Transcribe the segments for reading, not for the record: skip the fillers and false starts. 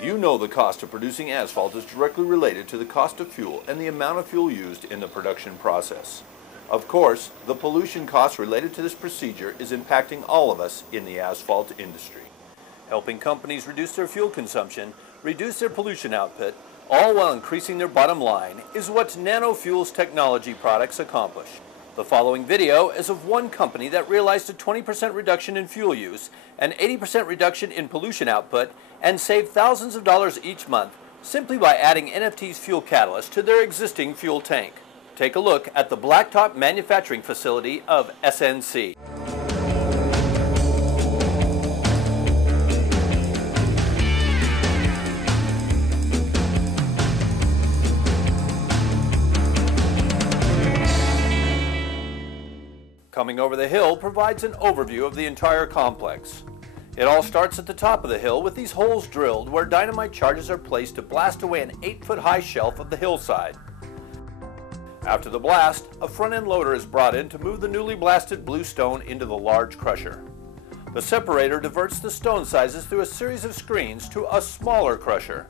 You know the cost of producing asphalt is directly related to the cost of fuel and the amount of fuel used in the production process. Of course, the pollution costs related to this procedure is impacting all of us in the asphalt industry. Helping companies reduce their fuel consumption, reduce their pollution output, all while increasing their bottom line, is what NanoFuels technology products accomplish. The following video is of one company that realized a 20% reduction in fuel use, an 80% reduction in pollution output, and saved thousands of dollars each month simply by adding NFT's fuel catalyst to their existing fuel tank. Take a look at the blacktop manufacturing facility of SNC. Coming over the hill provides an overview of the entire complex. It all starts at the top of the hill with these holes drilled where dynamite charges are placed to blast away an 8-foot high shelf of the hillside. After the blast, a front-end loader is brought in to move the newly blasted blue stone into the large crusher. The separator diverts the stone sizes through a series of screens to a smaller crusher.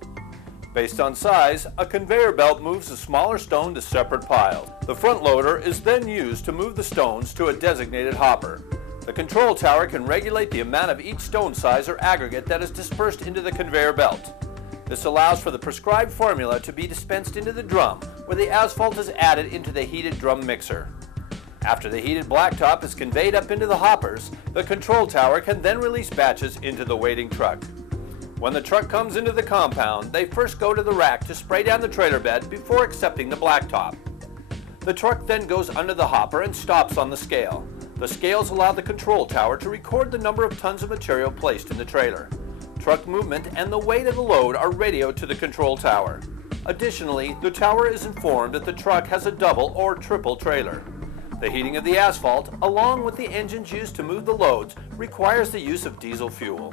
Based on size, a conveyor belt moves the smaller stone to separate piles. The front loader is then used to move the stones to a designated hopper. The control tower can regulate the amount of each stone size or aggregate that is dispersed into the conveyor belt. This allows for the prescribed formula to be dispensed into the drum, where the asphalt is added into the heated drum mixer. After the heated blacktop is conveyed up into the hoppers, the control tower can then release batches into the waiting truck. When the truck comes into the compound, they first go to the rack to spray down the trailer bed before accepting the blacktop. The truck then goes under the hopper and stops on the scale. The scales allow the control tower to record the number of tons of material placed in the trailer. Truck movement and the weight of the load are radioed to the control tower. Additionally, the tower is informed that the truck has a double or triple trailer. The heating of the asphalt, along with the engines used to move the loads, requires the use of diesel fuel.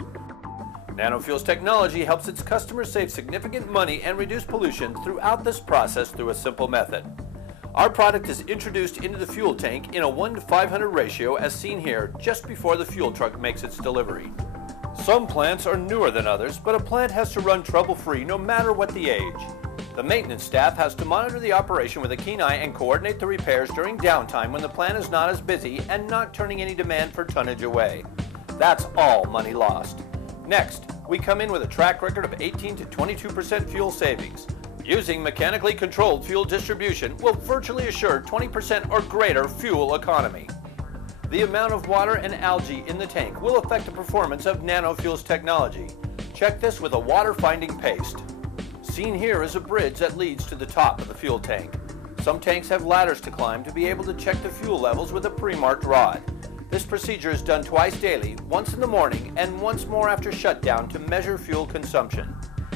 NanoFuels technology helps its customers save significant money and reduce pollution throughout this process through a simple method. Our product is introduced into the fuel tank in a 1:500 ratio as seen here just before the fuel truck makes its delivery. Some plants are newer than others, but a plant has to run trouble-free no matter what the age. The maintenance staff has to monitor the operation with a keen eye and coordinate the repairs during downtime when the plant is not as busy and not turning any demand for tonnage away. That's all money lost. Next, we come in with a track record of 18 to 22% fuel savings. Using mechanically controlled fuel distribution will virtually assure 20% or greater fuel economy. The amount of water and algae in the tank will affect the performance of NanoFuels technology. Check this with a water-finding paste. Seen here is a bridge that leads to the top of the fuel tank. Some tanks have ladders to climb to be able to check the fuel levels with a pre-marked rod. This procedure is done twice daily, once in the morning and once more after shutdown to measure fuel consumption.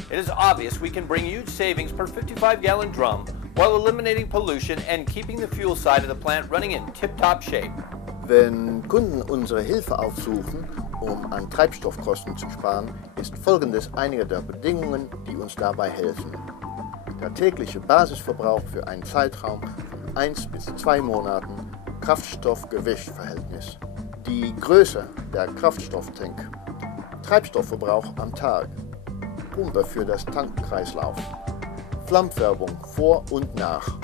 It is obvious we can bring huge savings per 55-gallon drum while eliminating pollution and keeping the fuel side of the plant running in tip-top shape. Wenn Kunden unsere Hilfe aufsuchen, an Treibstoffkosten zu sparen, ist Folgendes eine der Bedingungen, die uns dabei helfen. Der tägliche Basisverbrauch für einen Zeitraum von 1 bis 2 Monaten, Kraftstoff-Gewicht-Verhältnis. Die Größe der Kraftstofftank, Treibstoffverbrauch am Tag, Pumpe für das Tankkreislauf, Flammfärbung vor und nach,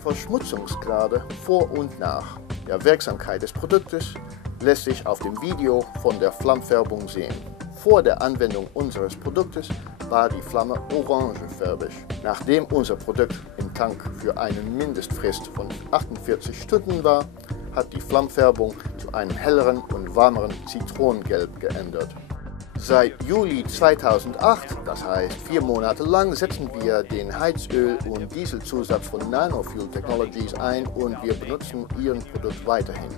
Verschmutzungsgrade vor und nach. Der Wirksamkeit des Produktes lässt sich auf dem Video von der Flammfärbung sehen. Vor der Anwendung unseres Produktes war die Flamme orangefärbig. Nachdem unser Produkt im Tank für eine Mindestfrist von 48 Stunden war, hat die Flammfärbung zu einem helleren und warmeren Zitronengelb geändert. Seit Juli 2008, das heißt 4 Monate lang, setzen wir den Heizöl- und Dieselzusatz von NanoFuel Technologies ein und wir benutzen Ihr Produkt weiterhin.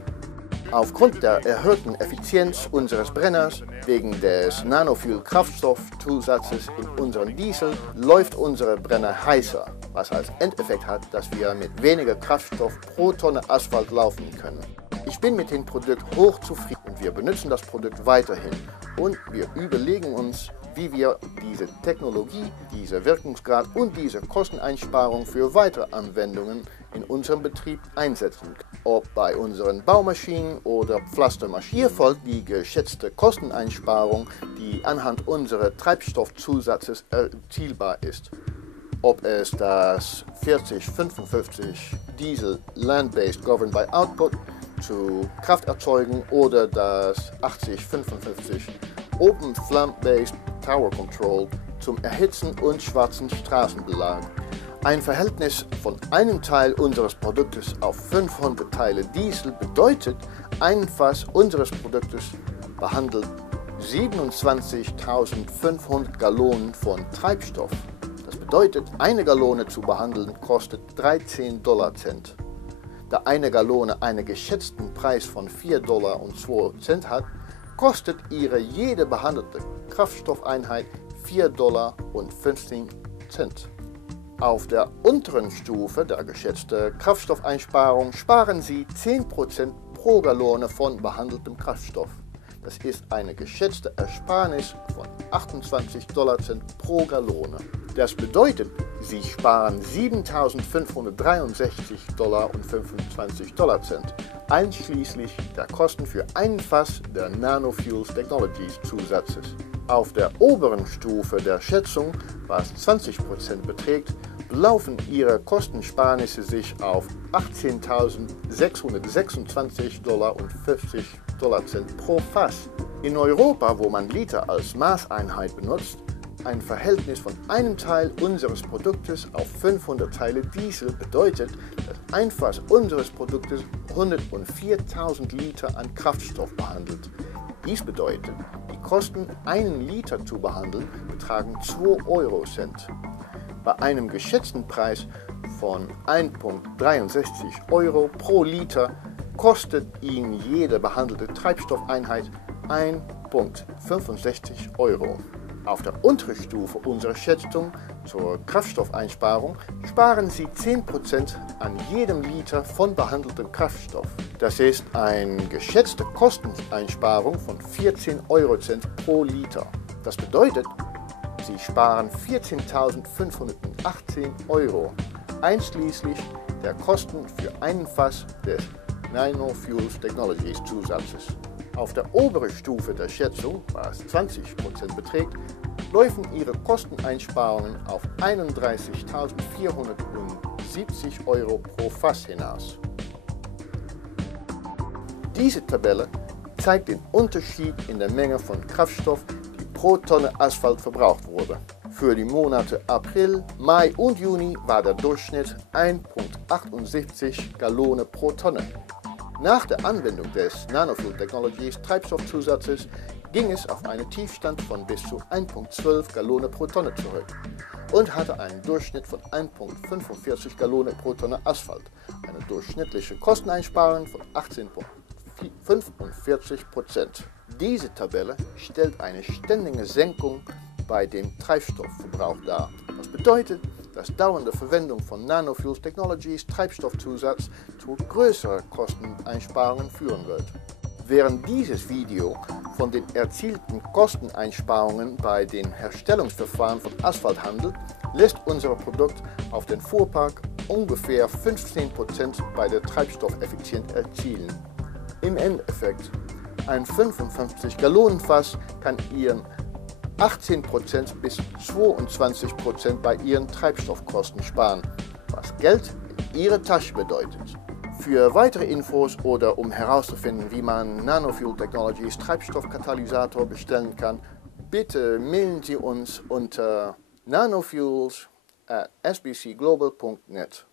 Aufgrund der erhöhten Effizienz unseres Brenners, wegen des NanoFuel-Kraftstoffzusatzes in unseren Diesel, läuft unser Brenner heißer, was als Endeffekt hat, dass wir mit weniger Kraftstoff pro Tonne Asphalt laufen können. Ich bin mit dem Produkt hochzufrieden. und wir benutzen das Produkt weiterhin. Und wir überlegen uns, wie wir diese Technologie, diese Wirkungsgrad und diese Kosteneinsparung für weitere Anwendungen in unserem Betrieb einsetzen, ob bei unseren Baumaschinen oder Pflastermaschinen. Hier folgt die geschätzte Kosteneinsparung, die anhand unseres Treibstoffzusatzes erzielbar ist. Ob es das 4055 Diesel Land-Based Governed by Output zu Krafterzeugen oder das 8055 Open Flame-Based Tower Control zum Erhitzen und schwarzen Straßenbelag. Ein Verhältnis von einem Teil unseres Produktes auf 500 Teile Diesel bedeutet, ein Fass unseres Produktes behandelt 27.500 Gallonen von Treibstoff. Das bedeutet, eine Gallone zu behandeln kostet 13 $Cent. Da eine Gallone einen geschätzten Preis von $4,02 hat, kostet ihre jede behandelte Kraftstoffeinheit $4,15. Auf der unteren Stufe der geschätzten Kraftstoffeinsparung sparen Sie 10% pro Gallone von behandeltem Kraftstoff. Das ist eine geschätzte Ersparnis von 28 $Cent pro Gallone. Das bedeutet, Sie sparen $7.563,25, einschließlich der Kosten für ein Fass der Nanofuels Technologies Zusatzes. Auf der oberen Stufe der Schätzung, was 20% beträgt, belaufen Ihre Kostensparnisse sich auf $18.626,50 pro Fass. In Europa, wo man Liter als Maßeinheit benutzt, ein Verhältnis von einem Teil unseres Produktes auf 500 Teile Diesel bedeutet, dass ein Fass unseres Produktes 104.000 Liter an Kraftstoff behandelt. Dies bedeutet, die Kosten, einen Liter zu behandeln, betragen 2 Eurocent. Bei einem geschätzten Preis von 1,63 € pro Liter kostet Ihnen jede behandelte Treibstoffeinheit 1,65 €. Auf der unteren Stufe unserer Schätzung zur Kraftstoffeinsparung sparen Sie 10% an jedem Liter von behandeltem Kraftstoff. Das ist eine geschätzte Kosteneinsparung von 14 Eurocent pro Liter. Das bedeutet, Sie sparen 14.518 €, einschließlich der Kosten für einen Fass des Nanofuels Technologies Zusatzes. Auf der oberen Stufe der Schätzung, was 20% beträgt, laufen Ihre Kosteneinsparungen auf 31.470 € pro Fass hinaus. Diese Tabelle zeigt den Unterschied in der Menge von Kraftstoff, die pro Tonne Asphalt verbraucht wurde. Für die Monate April, Mai und Juni war der Durchschnitt 1,78 Gallone pro Tonne. Nach der Anwendung des Nanofuel Technologies Treibstoffzusatzes ging es auf einen Tiefstand von bis zu 1,12 Gallone pro Tonne zurück und hatte einen Durchschnitt von 1,45 Gallone pro Tonne Asphalt, eine durchschnittliche Kosteneinsparung von 18,45%. Diese Tabelle stellt eine ständige Senkung bei dem Treibstoffverbrauch dar. Das bedeutet, dass dauernde Verwendung von Nanofuels Technologies Treibstoffzusatz zu größeren Kosteneinsparungen führen wird. Während dieses Video von den erzielten Kosteneinsparungen bei den Herstellungsverfahren von Asphalt handelt, lässt unser Produkt auf den Fuhrpark ungefähr 15% bei der Treibstoffeffizienz erzielen. Im Endeffekt, ein 55 Gallonen Fass kann Ihren 18% bis 22% bei Ihren Treibstoffkosten sparen, was Geld in Ihre Tasche bedeutet. Für weitere Infos oder um herauszufinden, wie man Nanofuel Technologies Treibstoffkatalysator bestellen kann, bitte mailen Sie uns unter nanofuels@sbcglobal.net.